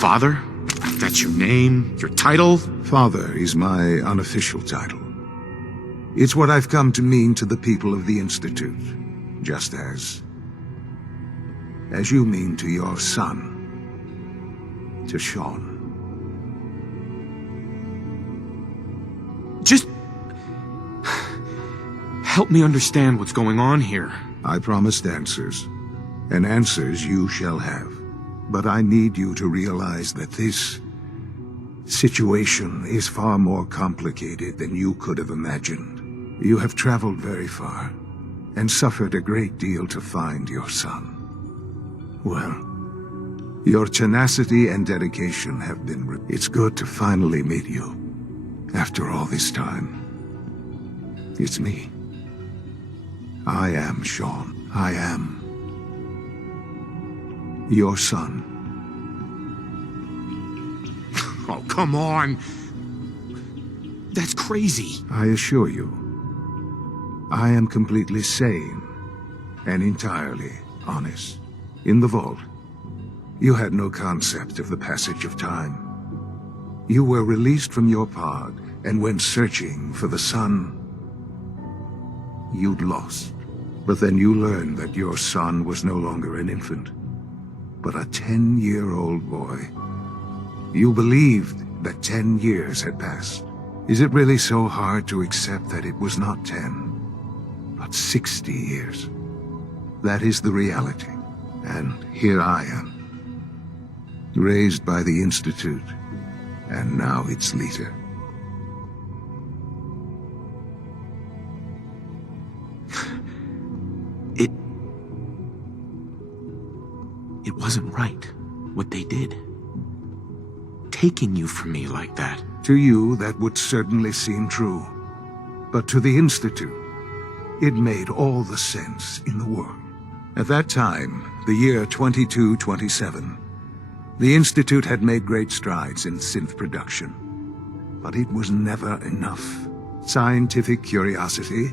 father? That's your name, your title? Father is my unofficial title. It's what I've come to mean to the people of the Institute, just as you mean to your son, to Sean. Just help me understand what's going on here. I promised answers, and answers you shall have. But I need you to realize that this situation is far more complicated than you could have imagined. You have traveled very far, and suffered a great deal to find your son. Well, your tenacity and dedication have been... It's good to finally meet you, after all this time. It's me. I am Sean. I am your son. Oh, come on. That's crazy. I assure you, I am completely sane and entirely honest. In the vault, you had no concept of the passage of time. You were released from your pod and went searching for the son you'd lost. But then you learned that your son was no longer an infant, but a 10-year-old boy. You believed that 10 years had passed. Is it really so hard to accept that it was not 10, but 60 years? That is the reality. And here I am, raised by the Institute, and now its leader. It wasn't right, what they did. Taking you from me like that. To you, that would certainly seem true. But to the Institute, it made all the sense in the world. At that time, the year 2227, the Institute had made great strides in synth production. But it was never enough. Scientific curiosity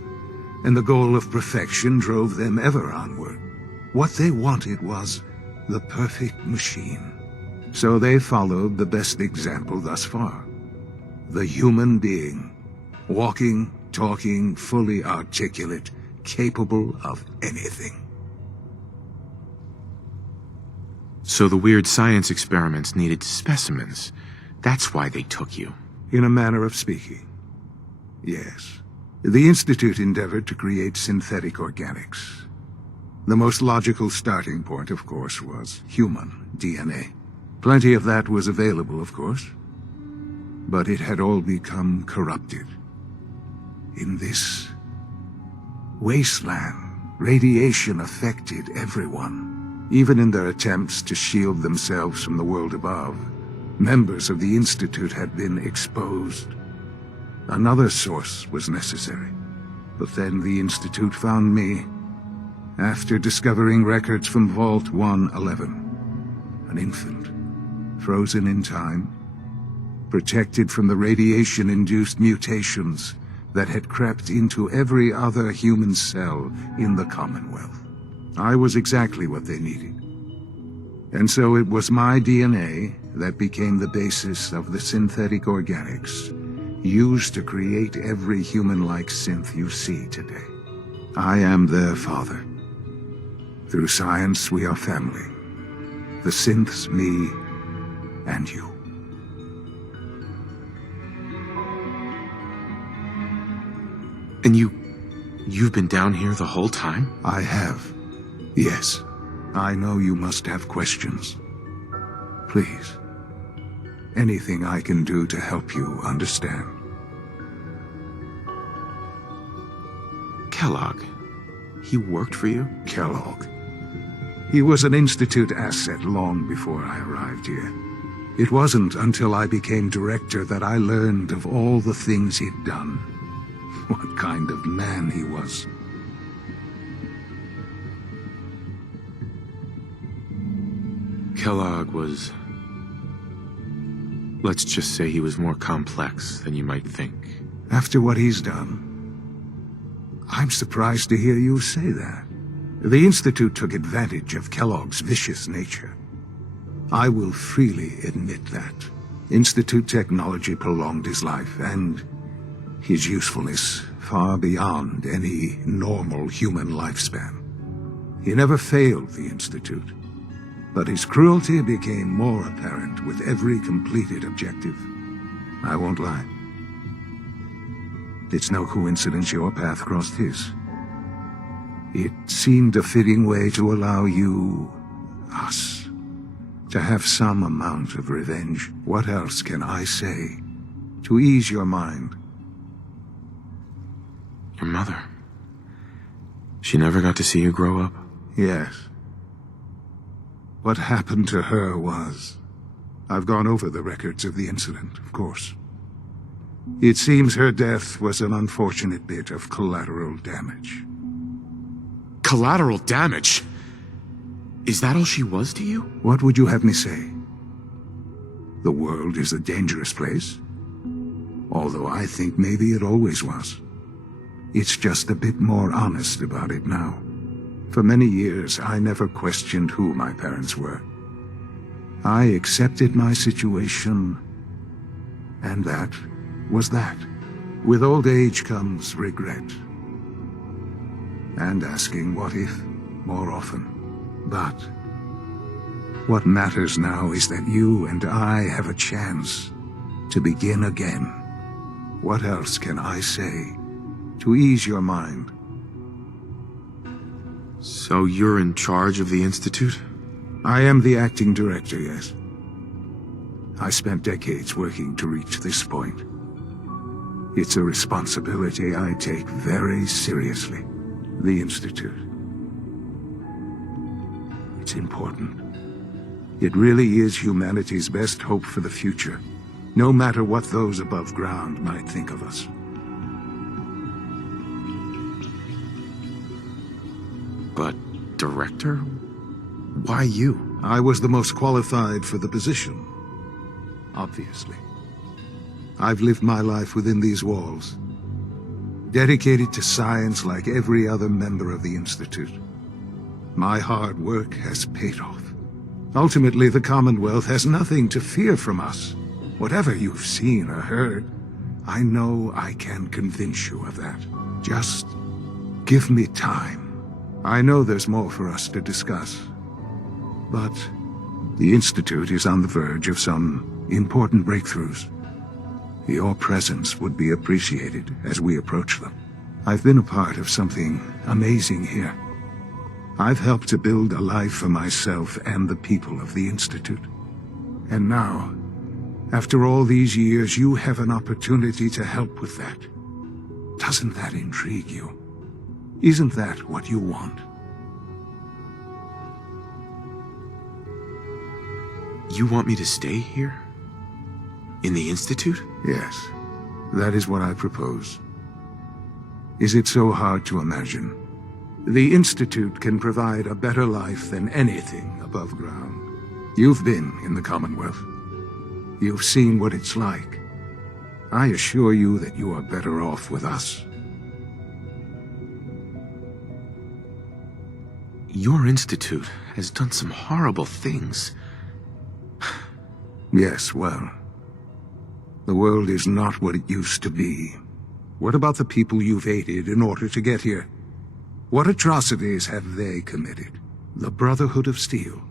and the goal of perfection drove them ever onward. What they wanted was the perfect machine. So they followed the best example thus far. The human being. Walking, talking, fully articulate, capable of anything. So the weird science experiments needed specimens. That's why they took you. In a manner of speaking, yes. The Institute endeavored to create synthetic organics. The most logical starting point, of course, was human DNA. Plenty of that was available, of course. But it had all become corrupted. In this wasteland, radiation affected everyone. Even in their attempts to shield themselves from the world above, members of the Institute had been exposed. Another source was necessary. But then the Institute found me, after discovering records from Vault 111. An infant, frozen in time, protected from the radiation-induced mutations that had crept into every other human cell in the Commonwealth. I was exactly what they needed. And so it was my DNA that became the basis of the synthetic organics used to create every human-like synth you see today. I am their father. Through science, we are family. The synths, me, and you. And you've been down here the whole time? I have. Yes. I know you must have questions. Please. Anything I can do to help you understand. Kellogg. He worked for you? Kellogg. He was an Institute asset long before I arrived here. It wasn't until I became director that I learned of all the things he'd done. What kind of man he was. Kellogg was... Let's just say he was more complex than you might think. After what he's done, I'm surprised to hear you say that. The Institute took advantage of Kellogg's vicious nature. I will freely admit that. Institute technology prolonged his life, and his usefulness far beyond any normal human lifespan. He never failed the Institute, but his cruelty became more apparent with every completed objective. I won't lie. It's no coincidence your path crossed his. It seemed a fitting way to allow you, us, to have some amount of revenge. What else can I say to ease your mind? Your mother. She never got to see you grow up? Yes. What happened to her was... I've gone over the records of the incident, of course. It seems her death was an unfortunate bit of collateral damage. Collateral damage? Is that all she was to you? What would you have me say? The world is a dangerous place? Although I think maybe it always was. It's just a bit more honest about it now. For many years, I never questioned who my parents were. I accepted my situation, and that was that. With old age comes regret. And asking what if more often. But what matters now is that you and I have a chance to begin again. What else can I say to ease your mind? So you're in charge of the Institute? I am the acting director, yes. I spent decades working to reach this point. It's a responsibility I take very seriously. The Institute. It's important. It really is humanity's best hope for the future, no matter what those above ground might think of us. But, Director? Why you? I was the most qualified for the position. Obviously. I've lived my life within these walls, dedicated to science like every other member of the Institute. My hard work has paid off. Ultimately, the Commonwealth has nothing to fear from us. Whatever you've seen or heard, I know I can convince you of that. Just give me time. I know there's more for us to discuss. But the Institute is on the verge of some important breakthroughs. Your presence would be appreciated as we approach them. I've been a part of something amazing here. I've helped to build a life for myself and the people of the Institute. And now, after all these years, you have an opportunity to help with that. Doesn't that intrigue you? Isn't that what you want? You want me to stay here? In the Institute? Yes, that is what I propose. Is it so hard to imagine? The Institute can provide a better life than anything above ground. You've been in the Commonwealth. You've seen what it's like. I assure you that you are better off with us. Your Institute has done some horrible things. Yes, well, the world is not what it used to be. What about the people you've aided in order to get here? What atrocities have they committed? The Brotherhood of Steel.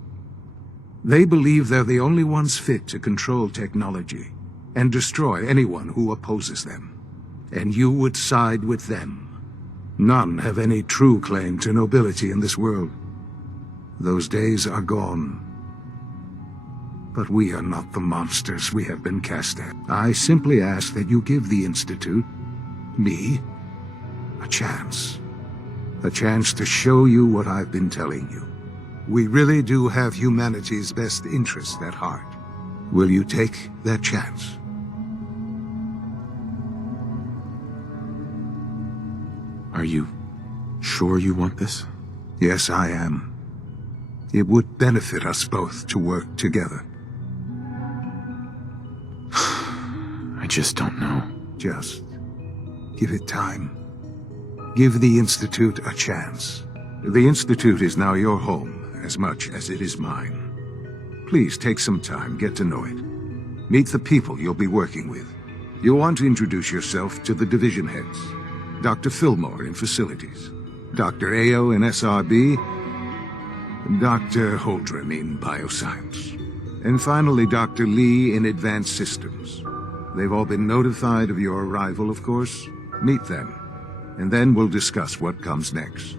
They believe they're the only ones fit to control technology and destroy anyone who opposes them. And you would side with them. None have any true claim to nobility in this world. Those days are gone. But we are not the monsters we have been cast at. I simply ask that you give the Institute, me, a chance. A chance to show you what I've been telling you. We really do have humanity's best interest at heart. Will you take that chance? Are you sure you want this? Yes, I am. It would benefit us both to work together. I just don't know. Just give it time. Give the Institute a chance. The Institute is now your home as much as it is mine. Please take some time, get to know it. Meet the people you'll be working with. You'll want to introduce yourself to the division heads. Dr. Fillmore in Facilities, Dr. Ayo in SRB, Dr. Holdren in Bioscience, and finally Dr. Lee in Advanced Systems. They've all been notified of your arrival, of course. Meet them, and then we'll discuss what comes next.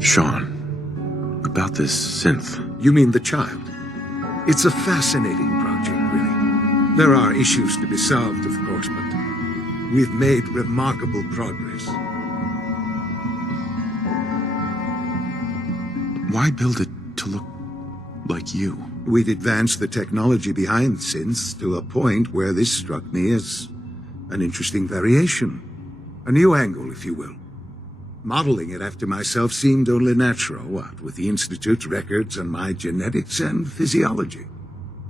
Sean, about this synth. You mean the child? It's a fascinating project, really. There are issues to be solved, of course, but we've made remarkable progress. Why build it to look like you? We'd advanced the technology behind synths to a point where this struck me as an interesting variation. A new angle, if you will. Modeling it after myself seemed only natural, what with the Institute's records and my genetics and physiology.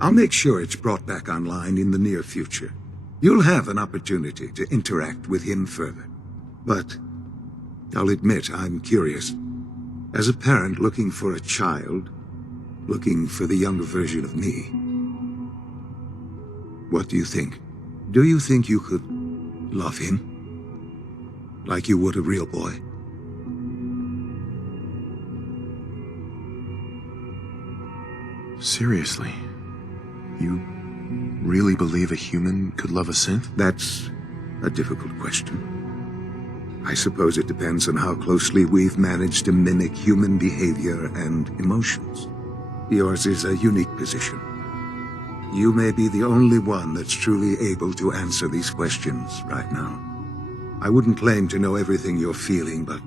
I'll make sure it's brought back online in the near future. You'll have an opportunity to interact with him further. But I'll admit I'm curious. As a parent looking for a child, looking for the younger version of me, what do you think? Do you think you could love him? Like you would a real boy? Seriously? You really believe a human could love a synth? That's a difficult question. I suppose it depends on how closely we've managed to mimic human behavior and emotions. Yours is a unique position. You may be the only one that's truly able to answer these questions right now. I wouldn't claim to know everything you're feeling, but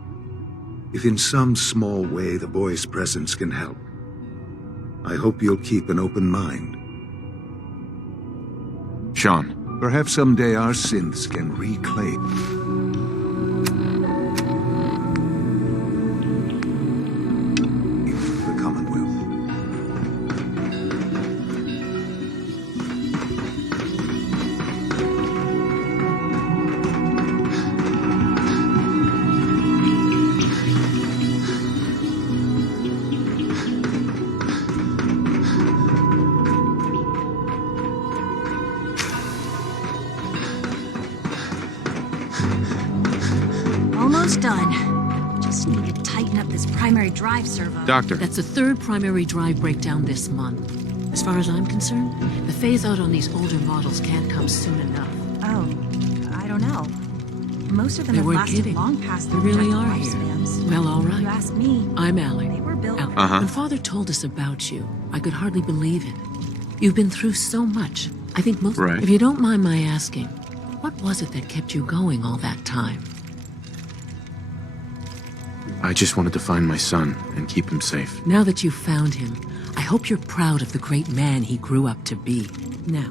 if in some small way the boy's presence can help, I hope you'll keep an open mind. Sean. Perhaps someday our synths can reclaim the Commonwealth. Almost done. Just need to tighten up this primary drive servo. Doctor. That's the third primary drive breakdown this month. As far as I'm concerned, the phase-out on these older models can't come soon enough. Oh, I don't know. Most of them They have weren't lasted kidding. long past They their really projected are here. lifespans. Well, all If right. you ask me, I'm Allie. they were built. Al, When Father told us about you, I could hardly believe it. You've been through so much. I think most... Right. If you don't mind my asking, what was it that kept you going all that time? I just wanted to find my son and keep him safe. Now that you've found him, I hope you're proud of the great man he grew up to be. Now,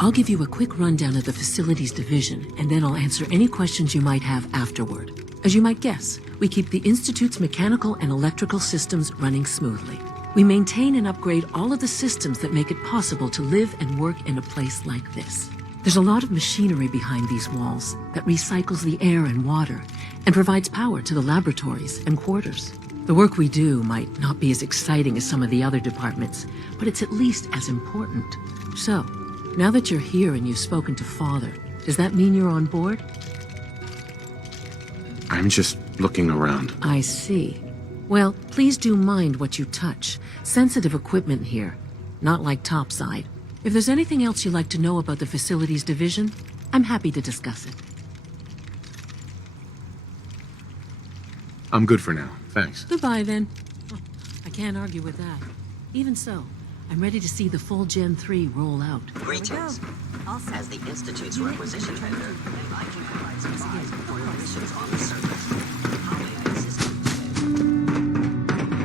I'll give you a quick rundown of the Facilities Division, and then I'll answer any questions you might have afterward. As you might guess, we keep the Institute's mechanical and electrical systems running smoothly. We maintain and upgrade all of the systems that make it possible to live and work in a place like this. There's a lot of machinery behind these walls that recycles the air and water and provides power to the laboratories and quarters. The work we do might not be as exciting as some of the other departments, but it's at least as important. So, now that you're here and you've spoken to Father, does that mean you're on board? I'm just looking around. I see. Well, please do mind what you touch. Sensitive equipment here, not like topside. If there's anything else you'd like to know about the Facilities Division, I'm happy to discuss it. I'm good for now. Thanks. Goodbye, then. Oh, I can't argue with that. Even so, I'm ready to see the full Gen 3 roll out. Greetings. As the Institute's requisition vendor, I'd like to provide supplies for your missions on the surface. How may I assist you today?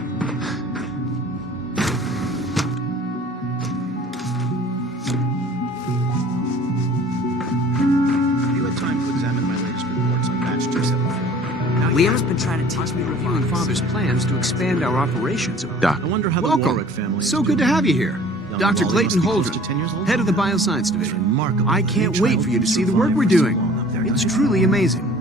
Have you had time to examine my latest reports on batch 274? Liam's been trying to teach me reviewing Father's plans to expand our operations. Doc, I wonder how the Welcome. Warwick family is So good to doing. have you here. Young Dr. Wally Clayton must be close Holdren, to 10 years old head of the now. Bioscience It's Division. remarkable I that can't they wait child for you to can see the work we're survive so doing. long up there. It's truly amazing.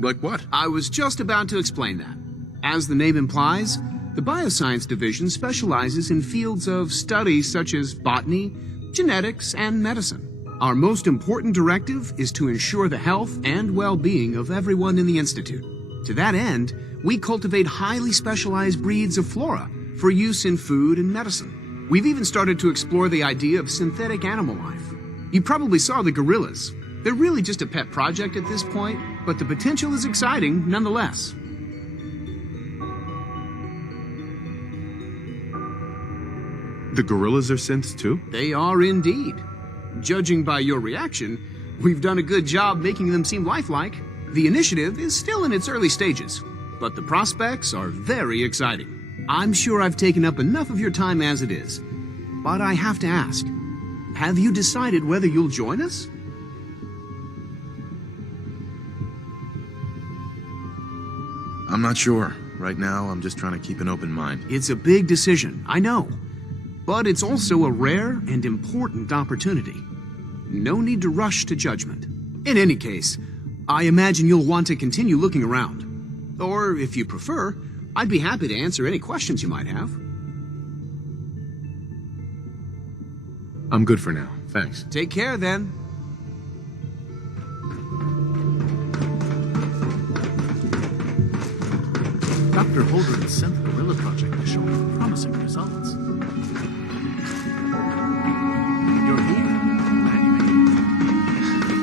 like what? I was just about to explain that. As the name implies, the Bioscience Division specializes in fields of study such as botany, genetics, and medicine. Our most important directive is to ensure the health and well-being of everyone in the Institute. To that end, we cultivate highly specialized breeds of flora for use in food and medicine. We've even started to explore the idea of synthetic animal life. You probably saw the gorillas. They're really just a pet project at this point, but the potential is exciting nonetheless. The gorillas are synths too? They are indeed. Judging by your reaction, we've done a good job making them seem lifelike. The initiative is still in its early stages, but the prospects are very exciting. I'm sure I've taken up enough of your time as it is, but I have to ask, have you decided whether you'll join us? I'm not sure. Right now, I'm just trying to keep an open mind. It's a big decision, I know, but it's also a rare and important opportunity. No need to rush to judgment. In any case, I imagine you'll want to continue looking around. Or, if you prefer, I'd be happy to answer any questions you might have. I'm good for now. Thanks. Take care, then. Dr. Holdren's synth gorilla project is showing promising results. You're here. Glad you made it.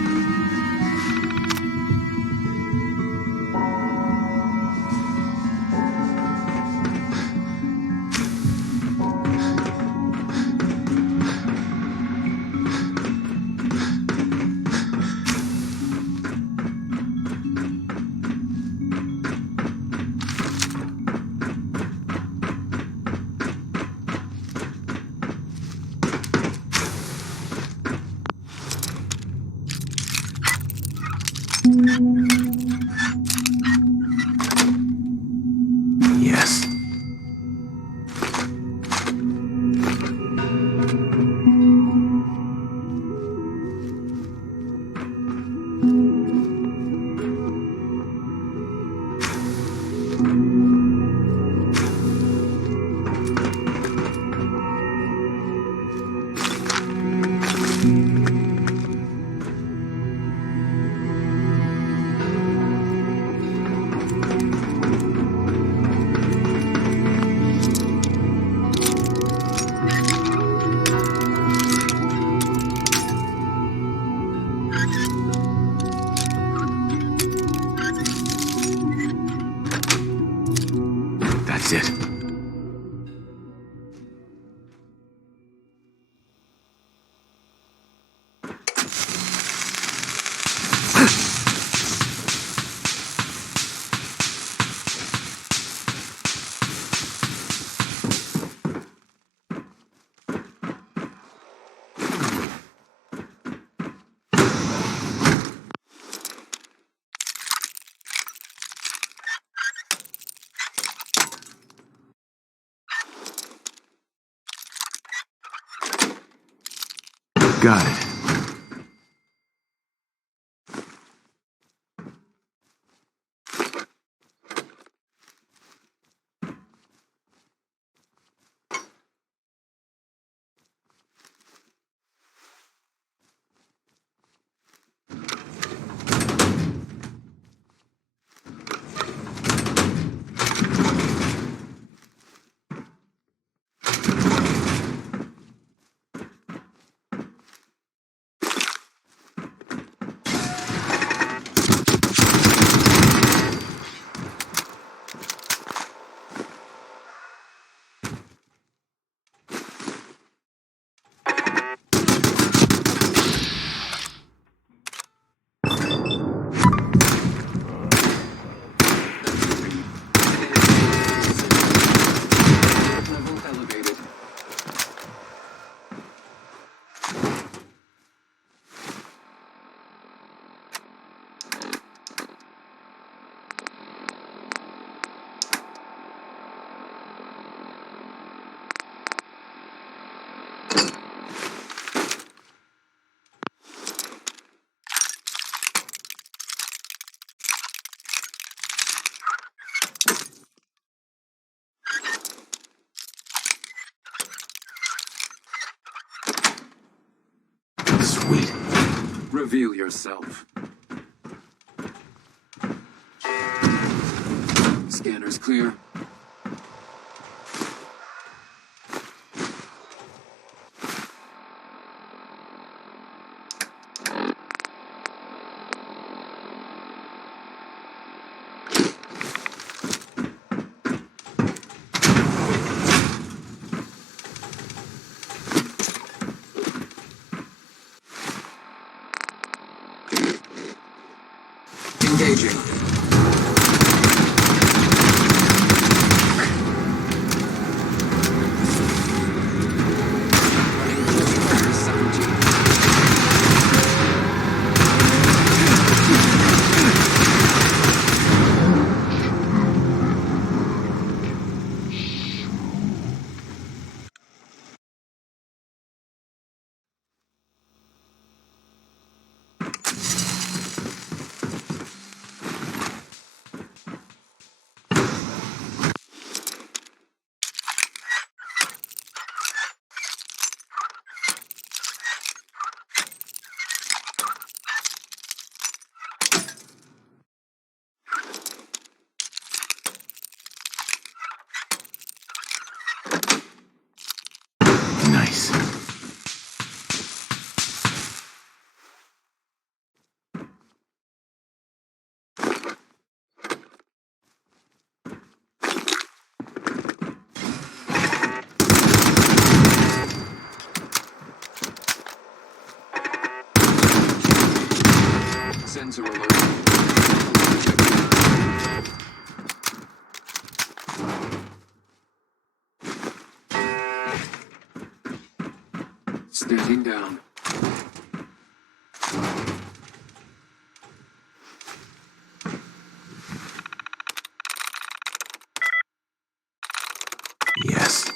Yes. That's it. Got it. Wait. Reveal yourself. Scanner's clear. Engaging. Running 17. Nice. Sensor alert. Standing down. Yes.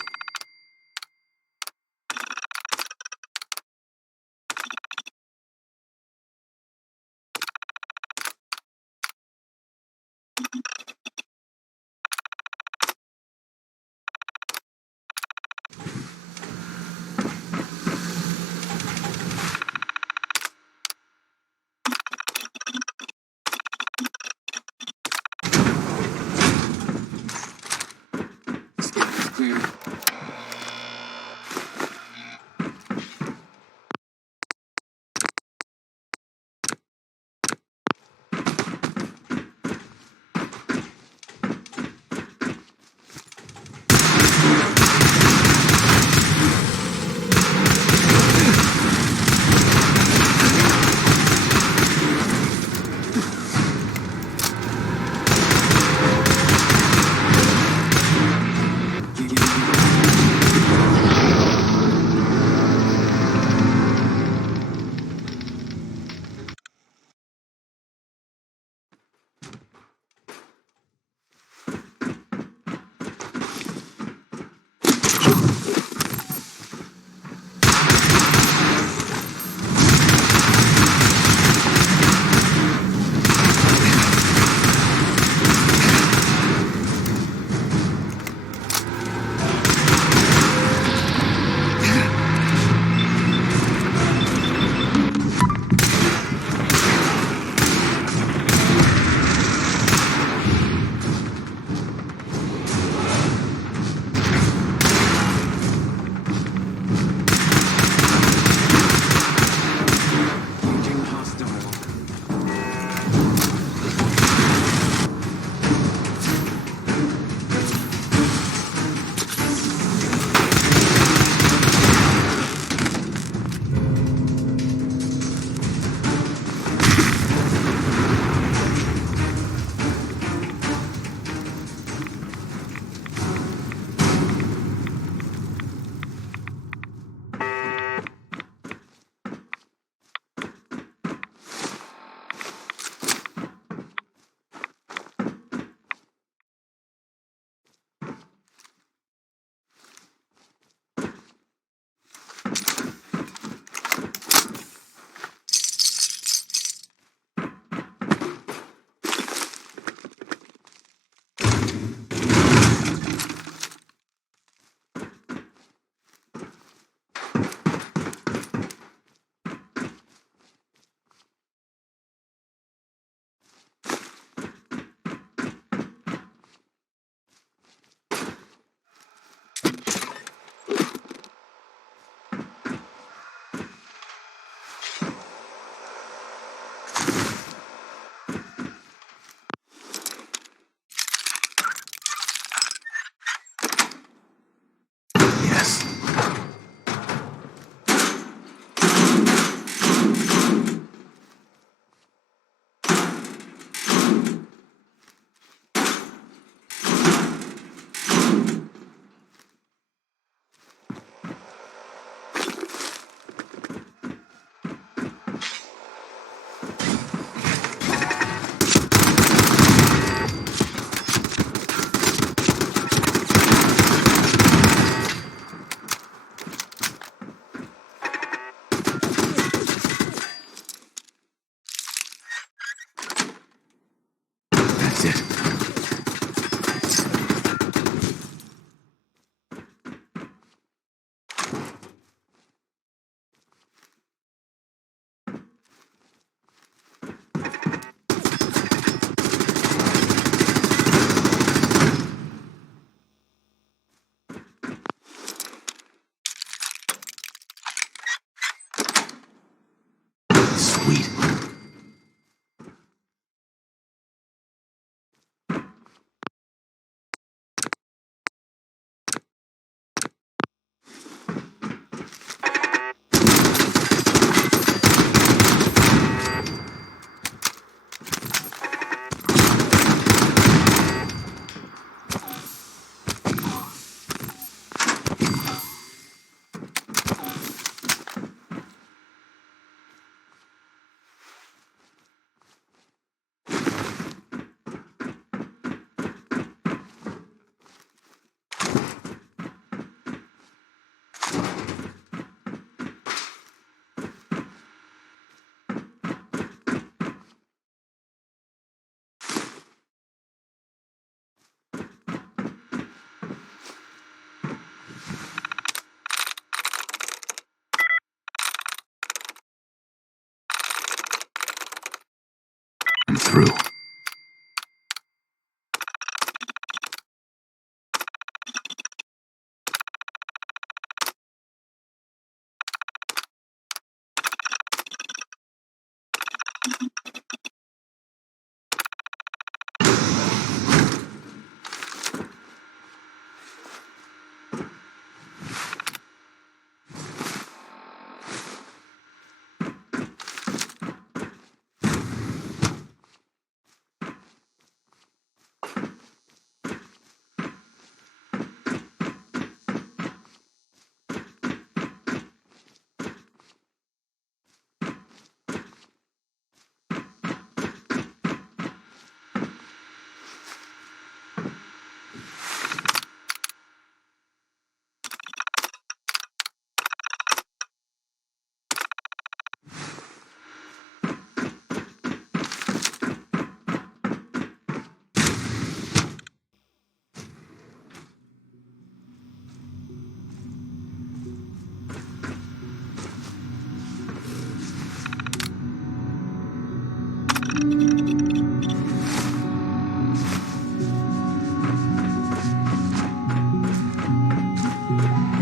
through.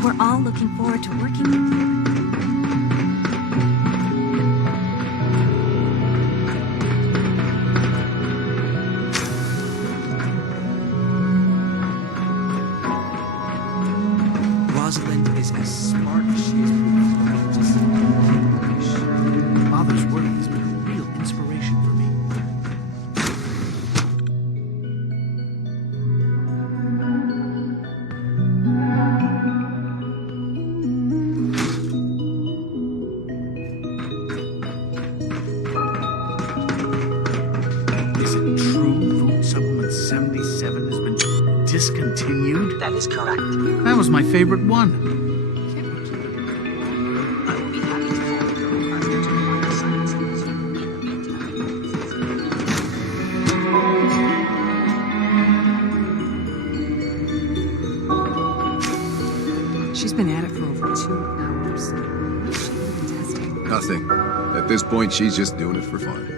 We're all looking forward to working with you. Rosalind is as smart as she is beautiful. Just Father's work has been a real inspiration for me. Is it true Food Supplement 77 has been discontinued? That is correct. That was my favorite one. I will be happy to forward your request to the Bioscience Museum. In the meantime, She's been at it for over 2 hours. What's she even testing? Nothing. At this point, she's just doing it for fun.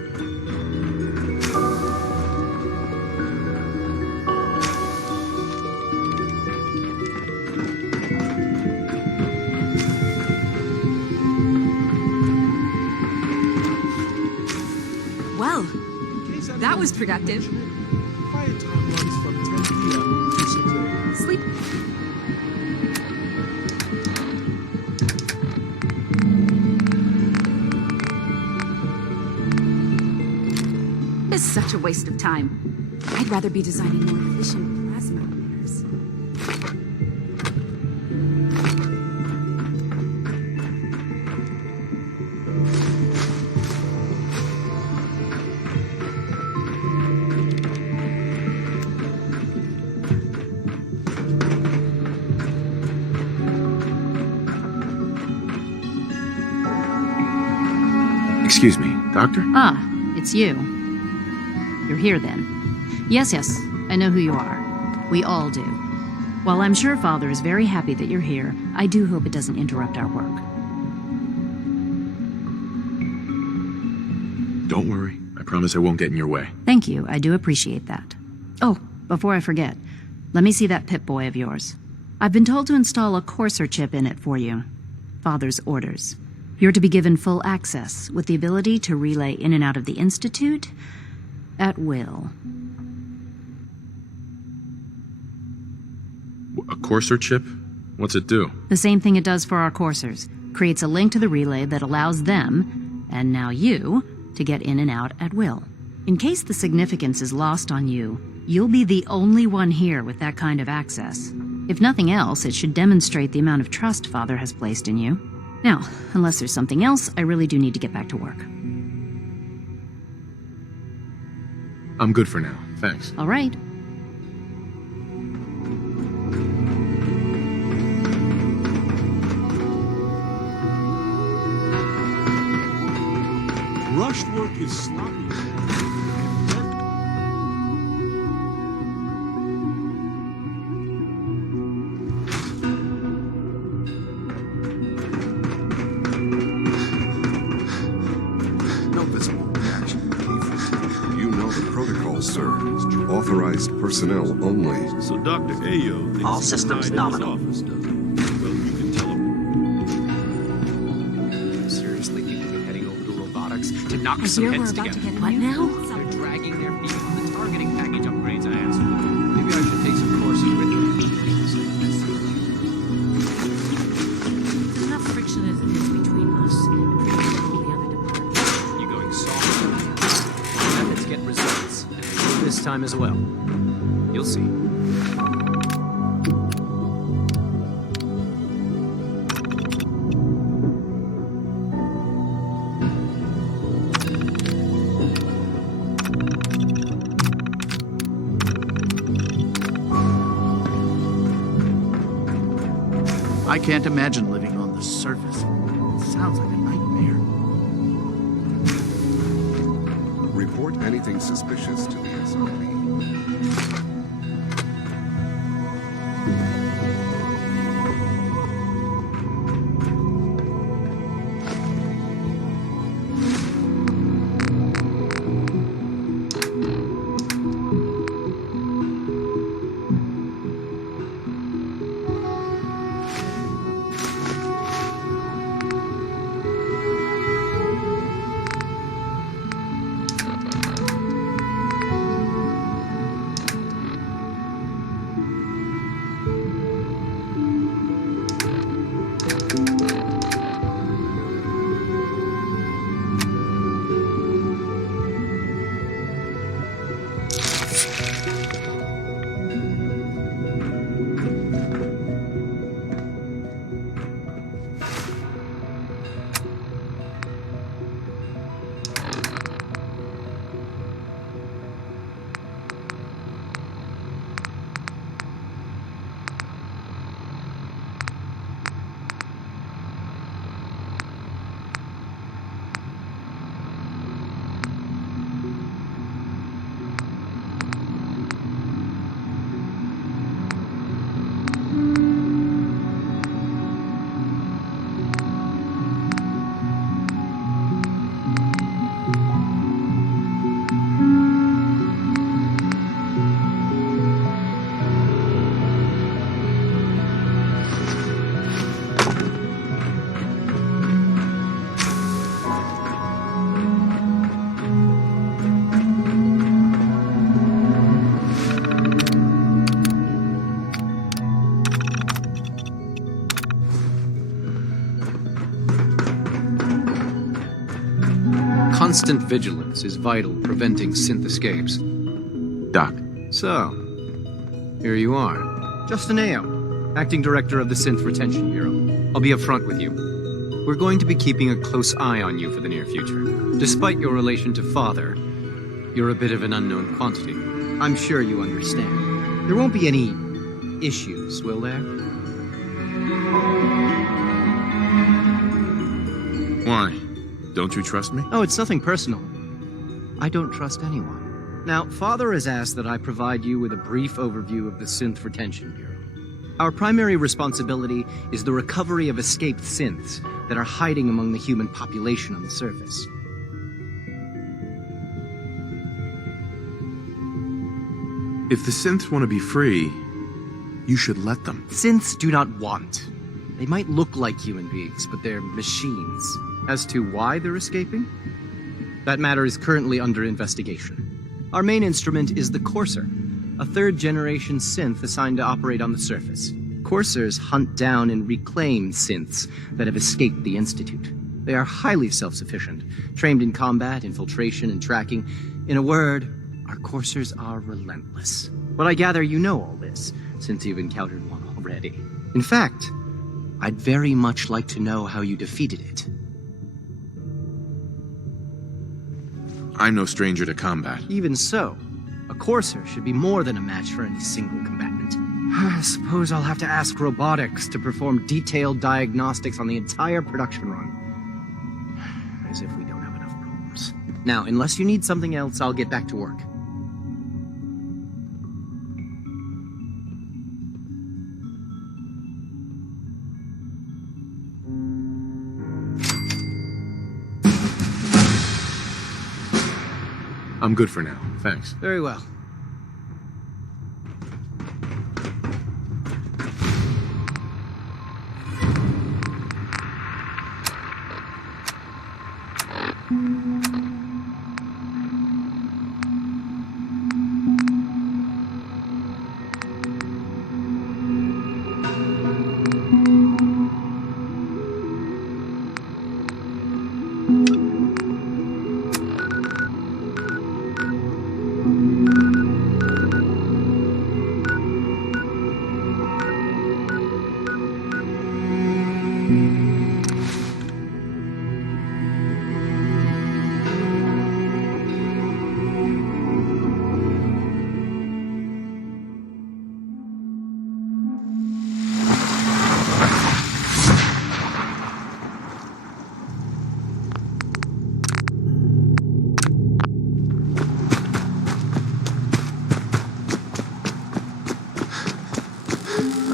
Well, that was productive. Quiet time runs from 10 p.m. to 6 a.m. Sleep. It's such a waste of time. I'd rather be designing more efficient plasma emitters. Excuse me, Doctor? Ah, it's you. You're here then. Yes, I know who you are. We all do. While I'm sure Father is very happy that you're here, I do hope it doesn't interrupt our work. Don't worry. I promise I won't get in your way. Thank you, I do appreciate that. Oh, before I forget, let me see that Pip-Boy of yours. I've been told to install a Courser chip in it for you. Father's orders. You're to be given full access, with the ability to relay in and out of the Institute at will. A Courser chip? What's it do? The same thing it does for our coursers. Creates a link to the relay that allows them, and now you, to get in and out at will. In case the significance is lost on you, you'll be the only one here with that kind of access. If nothing else, it should demonstrate the amount of trust Father has placed in you. Now, unless there's something else, I really do need to get back to work. I'm good for now. Thanks. All right. Rushed work is sloppy. No visible reaction. You know licensed personnel only. So Dr. Ayo thinks All he can systems hide in his nominal. office, does he? Well, you can tell him. Seriously, think they're heading over to robotics to knock I some hear we're heads about together? to get What now? They're dragging their feet on the targeting package upgrades I asked for. Maybe I should take some courses with them. There's enough friction as it is between us and pretty much all the other departments. You going soft tonight? Methods get results, and they will this time as well. You'll see. I can't imagine living on the surface. It sounds like a nightmare. Report anything suspicious to the SRB. Constant vigilance is vital in preventing synth escapes. Doc, So, here you are. Justin Ayo, Acting Director of the Synth Retention Bureau. I'll be upfront with you. We're going to be keeping a close eye on you for the near future. Despite your relation to Father, you're a bit of an unknown quantity. I'm sure you understand. There won't be any issues, will there? why? Don't you trust me? Oh, it's nothing personal. I don't trust anyone. Now, Father has asked that I provide you with a brief overview of the Synth Retention Bureau. Our primary responsibility is the recovery of escaped synths that are hiding among the human population on the surface. If the synths want to be free, you should let them. Synths do not want. They might look like human beings, but they're machines. As to why they're escaping? That matter is currently under investigation. Our main instrument is the Courser, a third-generation synth assigned to operate on the surface. Coursers hunt down and reclaim synths that have escaped the Institute. They are highly self-sufficient, trained in combat, infiltration, and tracking. In a word, our Coursers are relentless. But I gather you know all this, since you've encountered one already. In fact, I'd very much like to know how you defeated it. I'm no stranger to combat. Even so, a Courser should be more than a match for any single combatant. I suppose I'll have to ask robotics to perform detailed diagnostics on the entire production run. As if we don't have enough problems. Now, unless you need something else, I'll get back to work. I'm good for now, thanks. Very well.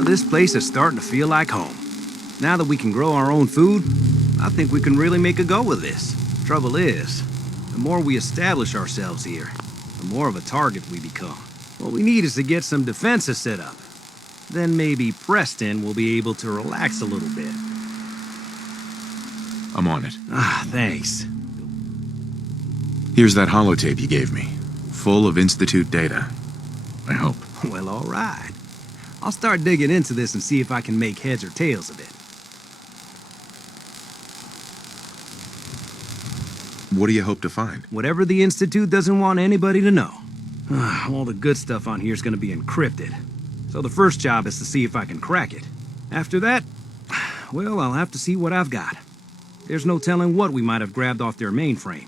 This place is starting to feel like home. Now that we can grow our own food, I think we can really make a go of this. Trouble is, the more we establish ourselves here, the more of a target we become. What we need is to get some defenses set up. Then maybe Preston will be able to relax a little bit. I'm on it. Ah, thanks. Here's that holotape you gave me, full of Institute data. I hope. Well, all right. I'll start digging into this and see if I can make heads or tails of it. What do you hope to find? Whatever the Institute doesn't want anybody to know. All the good stuff on here is going to be encrypted. So the first job is to see if I can crack it. After that, well, I'll have to see what I've got. There's no telling what we might have grabbed off their mainframe.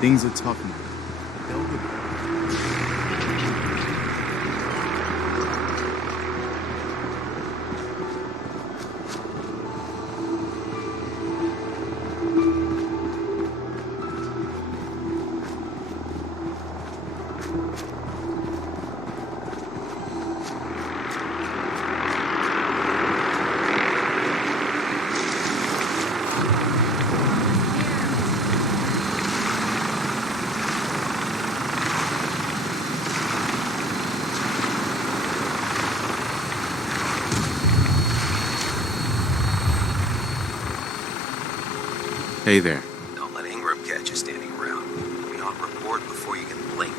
Things are tough now. Hey there. Don't let Ingram catch you standing around. We aren't reporting report before you can blink.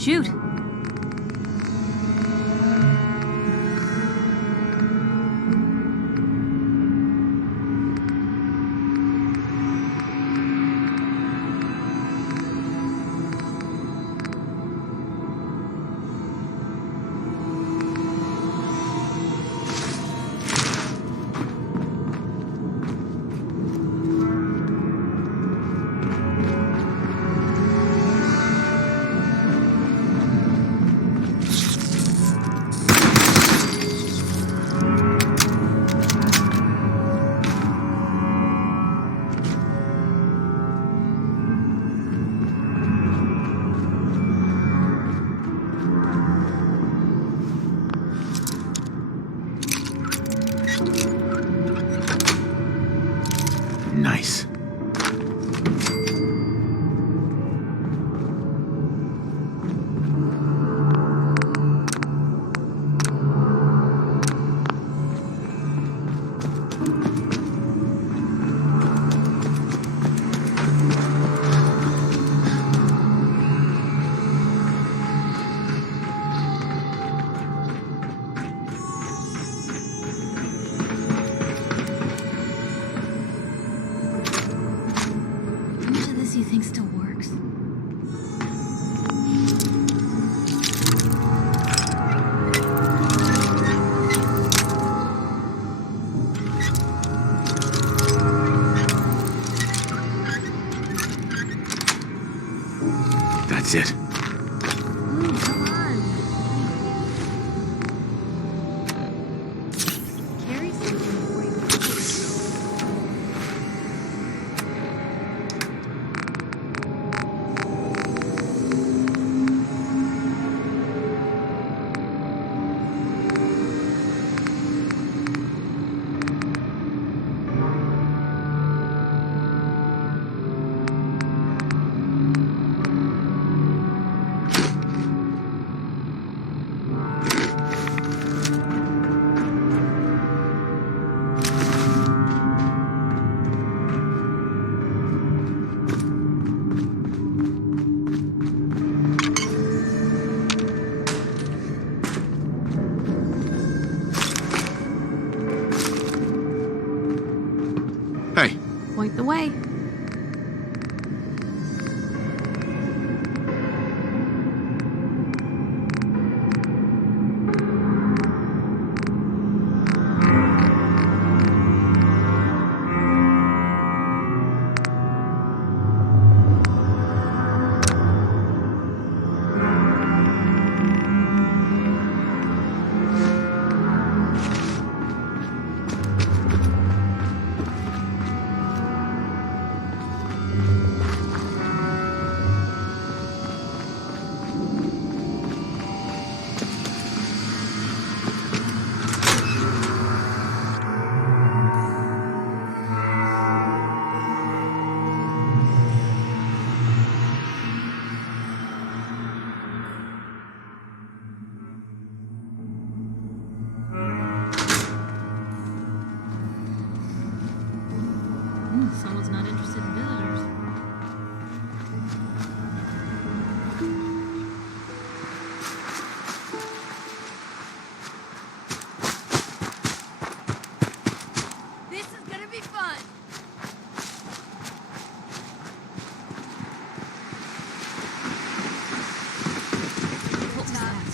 Shoot. Nice. How much of this you think still works? That's it. Ooh, come on. Carry something before you put it. Hey, Point the way. Someone's not interested in visitors. This is gonna be fun. What was that?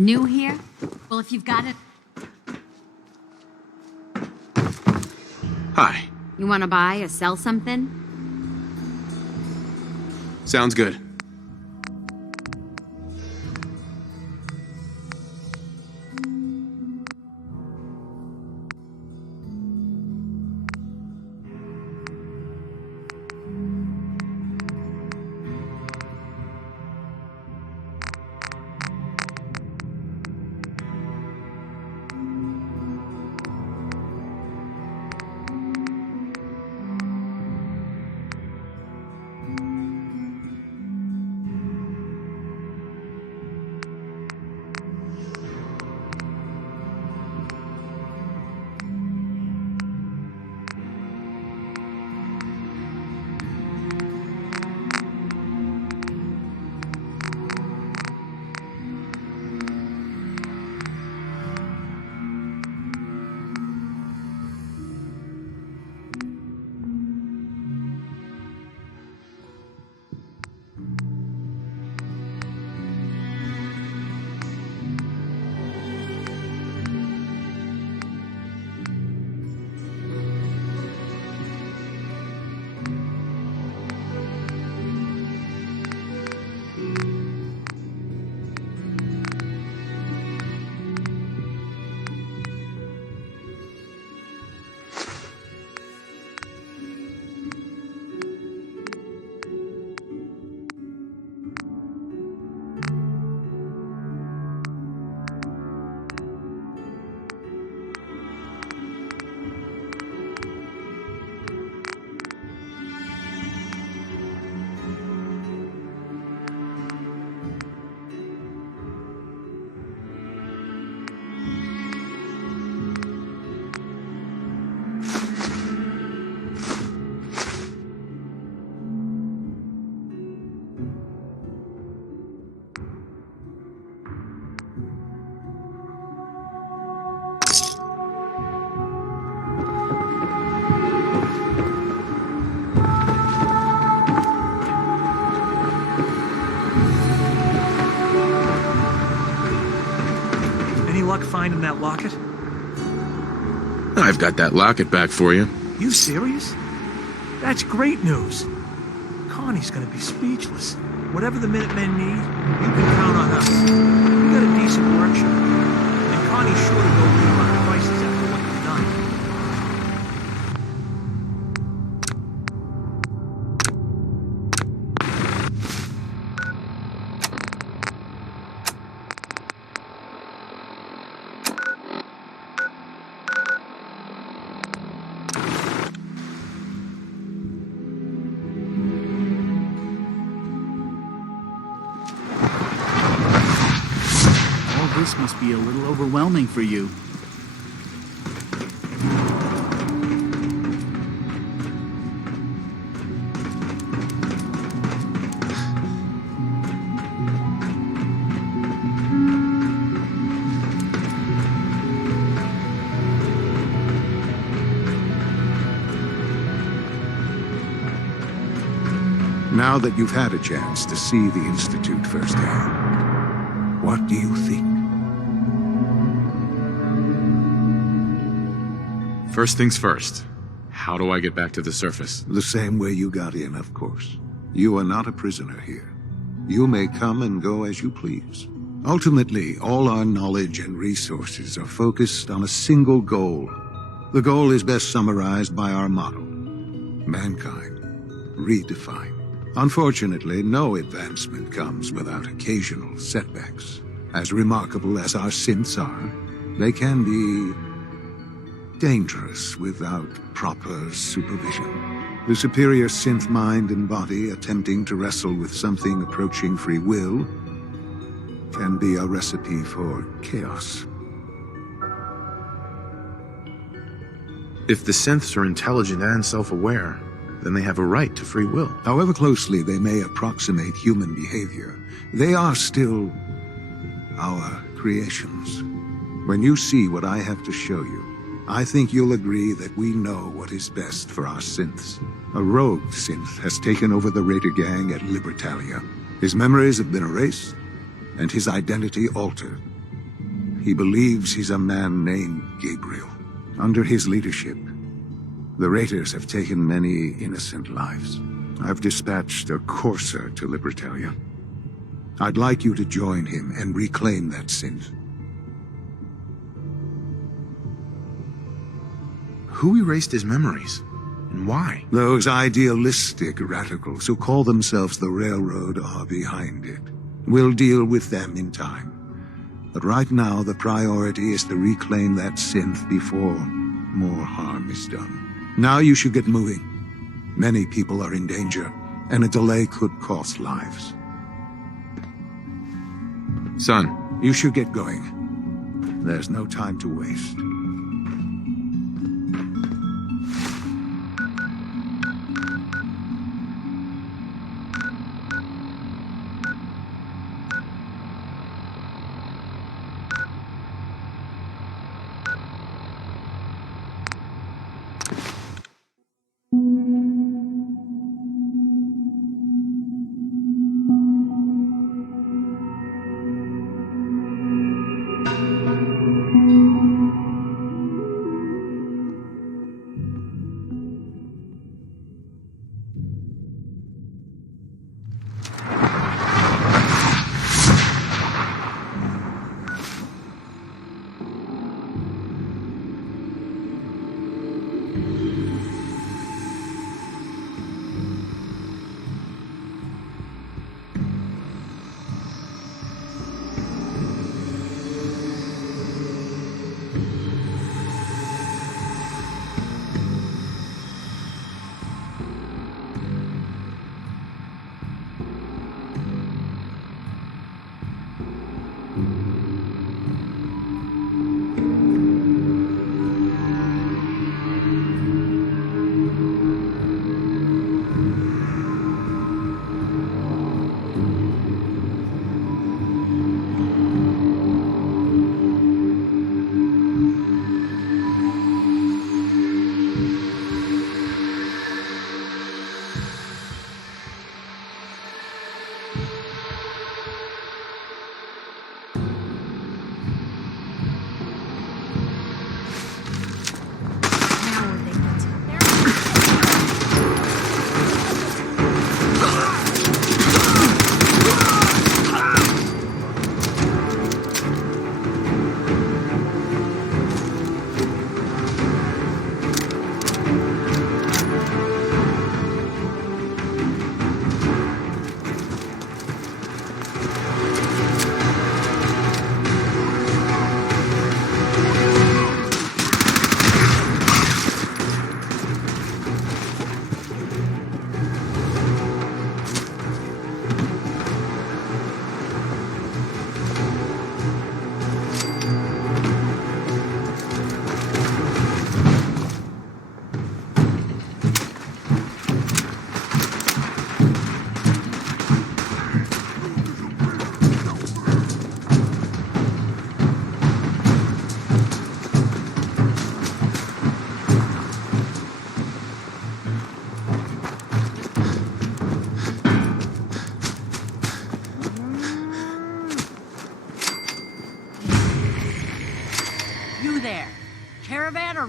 New here? Well, if you've got it... Hi. You want to buy or sell something? Sounds good. Any luck finding that locket? I've got that locket back for you. You serious? That's great news. Connie's gonna be speechless. Whatever the Minutemen need, you can count on us. We got a decent workshop, and Connie's sure to go low on prices after what you've done. This must be a little overwhelming for you. Now that you've had a chance to see the Institute firsthand, what do you think? First things first. How do I get back to the surface? The same way you got in, of course. You are not a prisoner here. You may come and go as you please. Ultimately, all our knowledge and resources are focused on a single goal. The goal is best summarized by our motto: mankind, redefined. Unfortunately, no advancement comes without occasional setbacks. As remarkable as our synths are, they can be dangerous without proper supervision. The superior synth mind and body attempting to wrestle with something approaching free will can be a recipe for chaos. If the synths are intelligent and self-aware, then they have a right to free will. However closely they may approximate human behavior, they are still our creations. When you see what I have to show you, I think you'll agree that we know what is best for our synths. A rogue synth has taken over the Raider gang at Libertalia. His memories have been erased, and his identity altered. He believes he's a man named Gabriel. Under his leadership, The Raiders have taken many innocent lives. I've dispatched a courser to Libertalia. I'd like you to join him and reclaim that synth. Who erased his memories? And why? Those idealistic radicals who call themselves the Railroad are behind it. We'll deal with them in time. But right now, the priority is to reclaim that synth before more harm is done. Now you should get moving. Many people are in danger, and a delay could cost lives. Son. You should get going. There's no time to waste.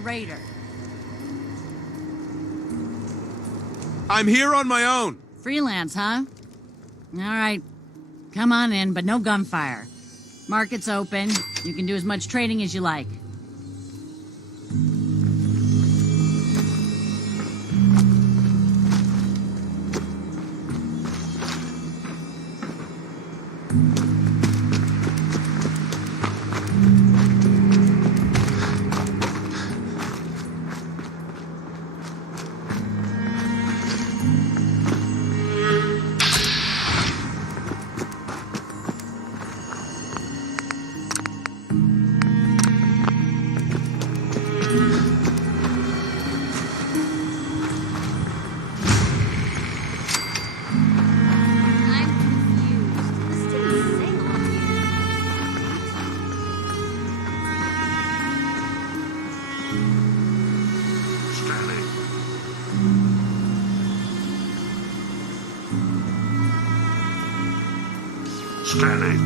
Raider. I'm here on my own. Freelance, huh? All right. Come on in, but no gunfire. Market's open. You can do as much trading as you like. Stanley.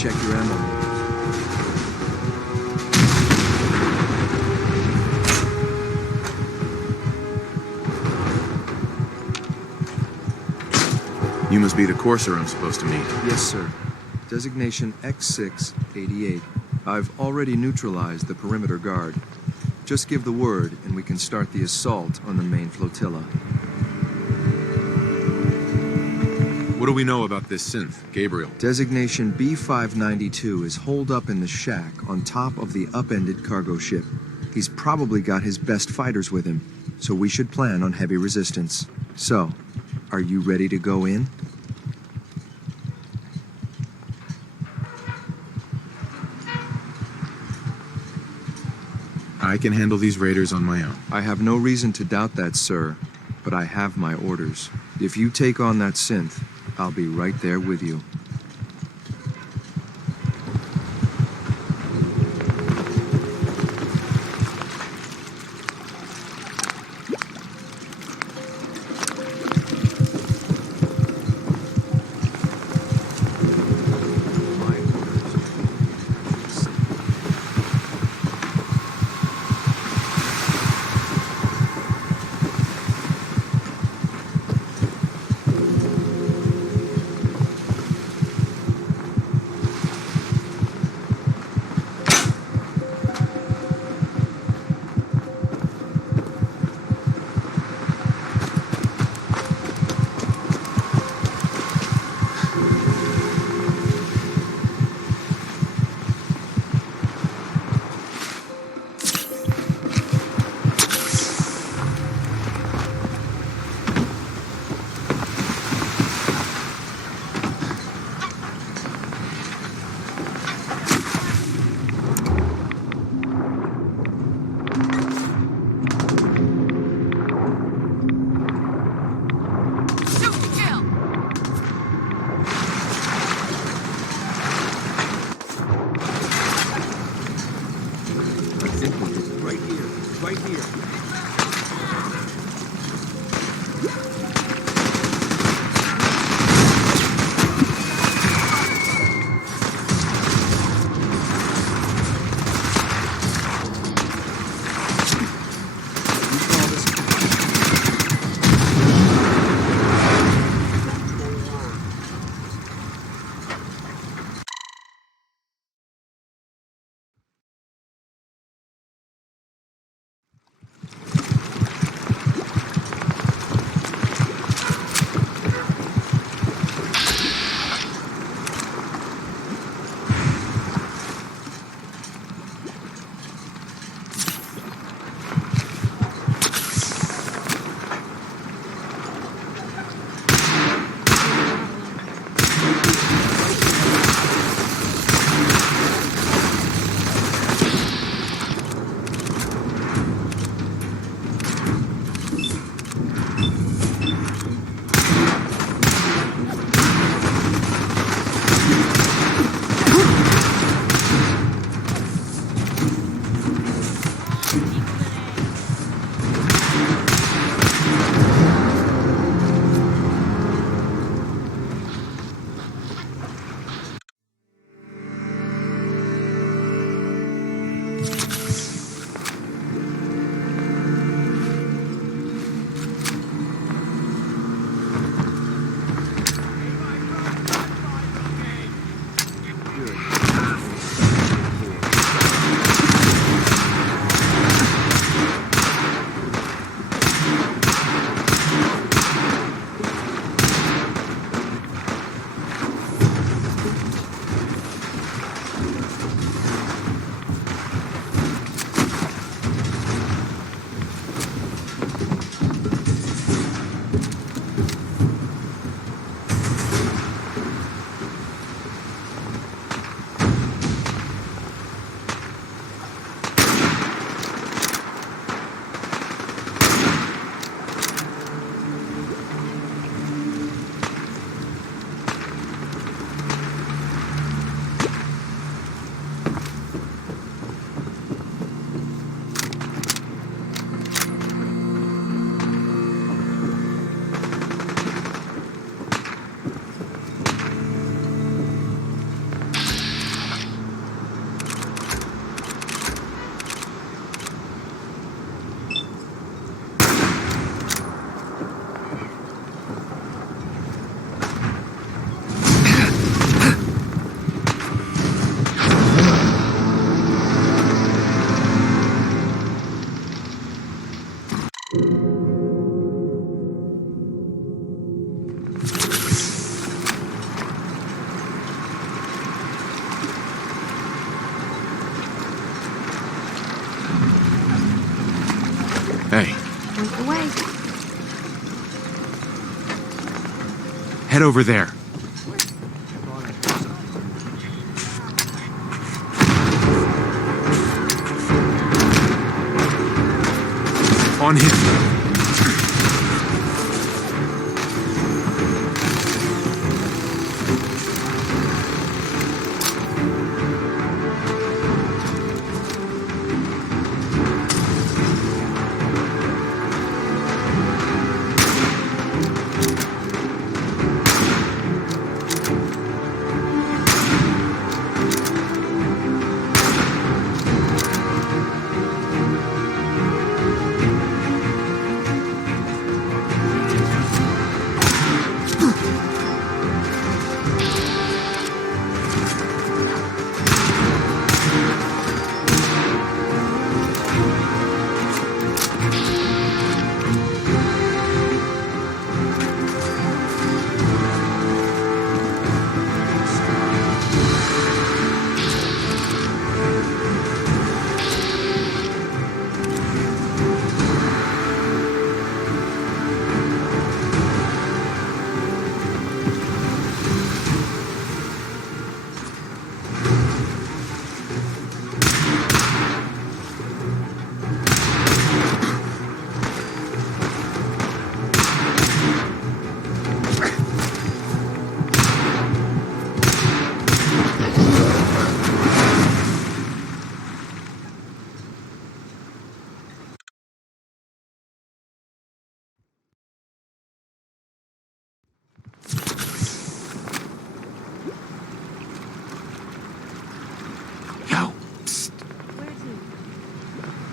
check your ammo. You must be the courser I'm supposed to meet. Yes, sir. Designation X688. I've already neutralized the perimeter guard. Just give the word, and we can start the assault on the main flotilla. What do we know about this synth, Gabriel? Designation B592 is holed up in the shack on top of the upended cargo ship. He's probably got his best fighters with him, so we should plan on heavy resistance. So, are you ready to go in? I can handle these raiders on my own. I have no reason to doubt that, sir, but I have my orders. If you take on that synth, I'll be right there with you. Head over there. On him.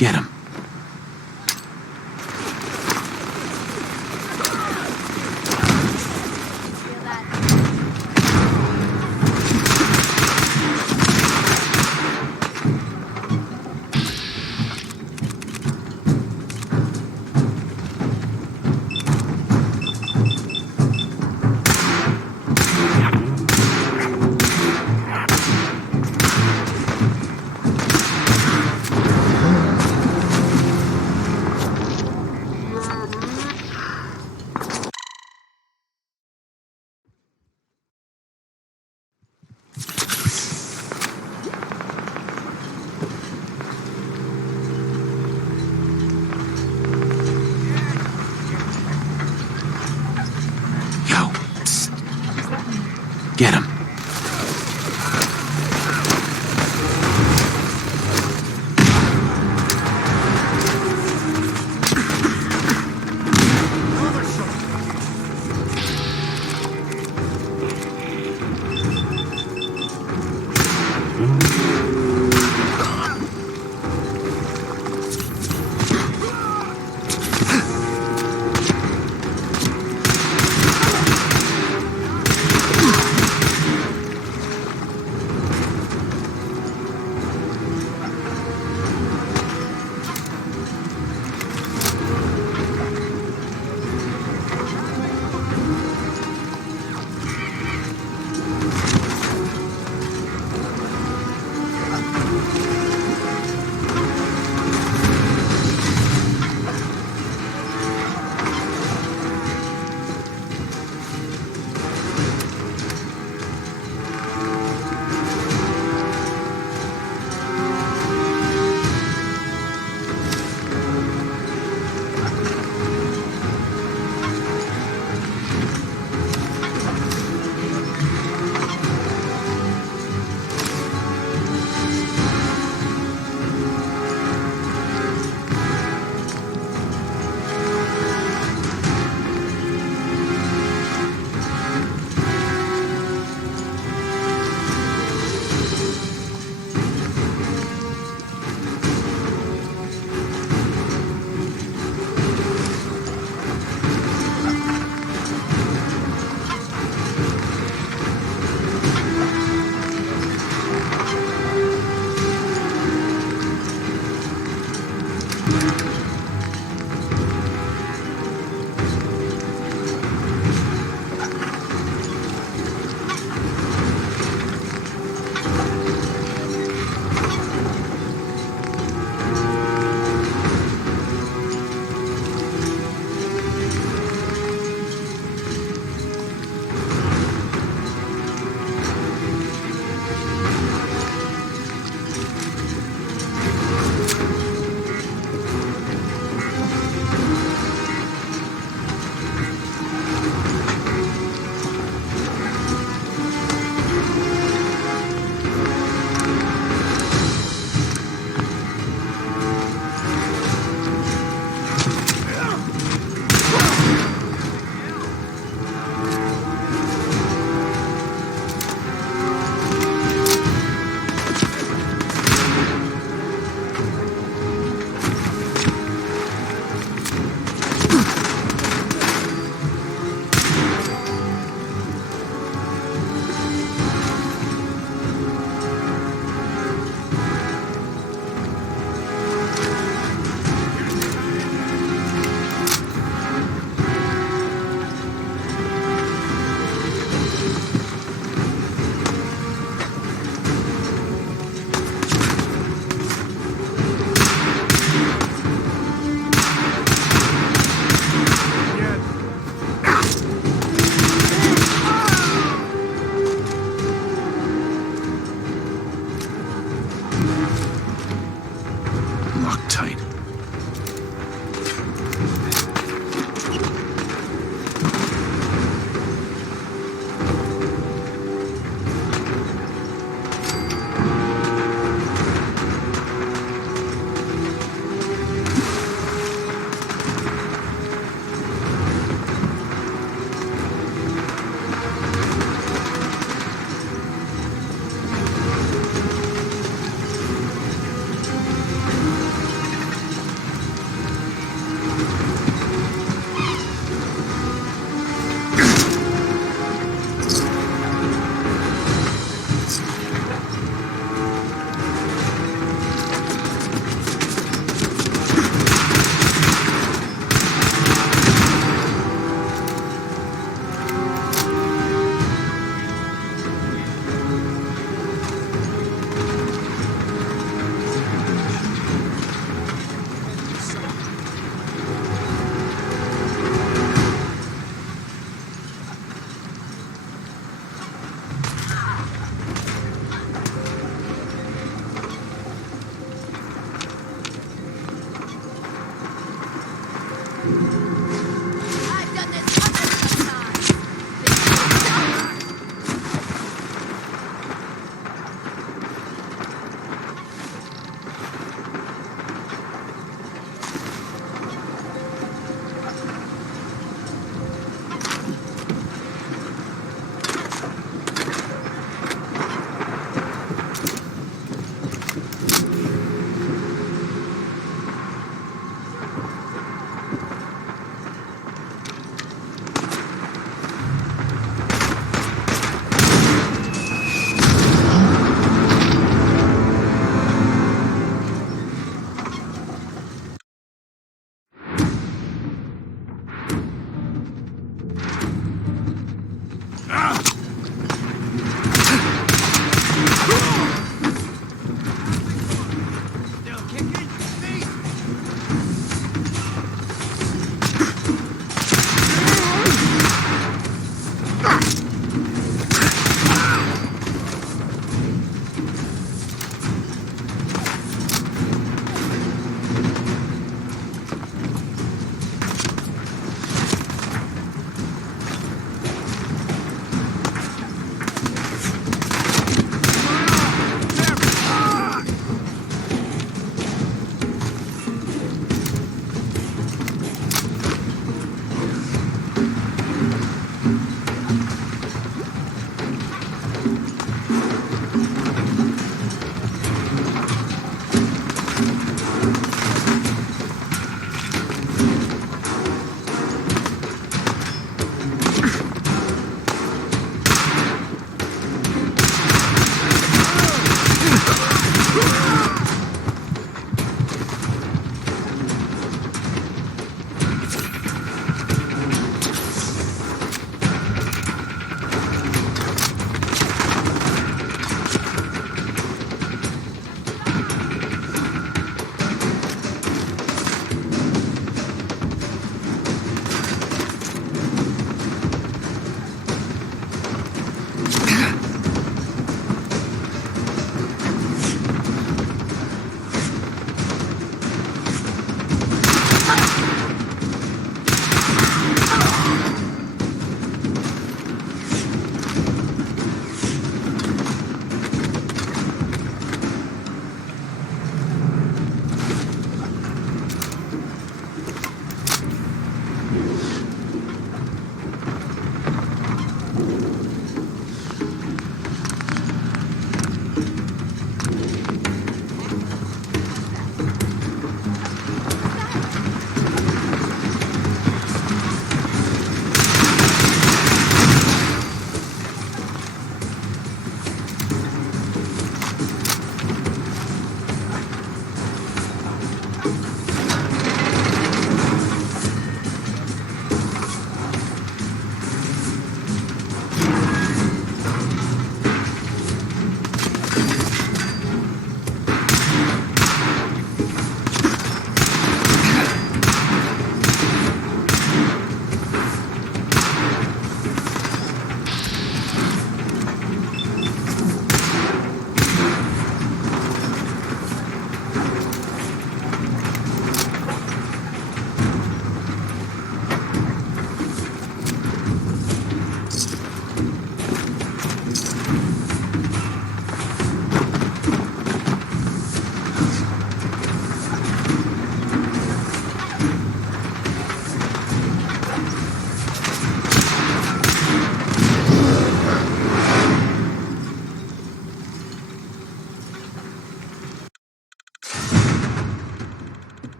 Get him. Get him.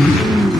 Hmm.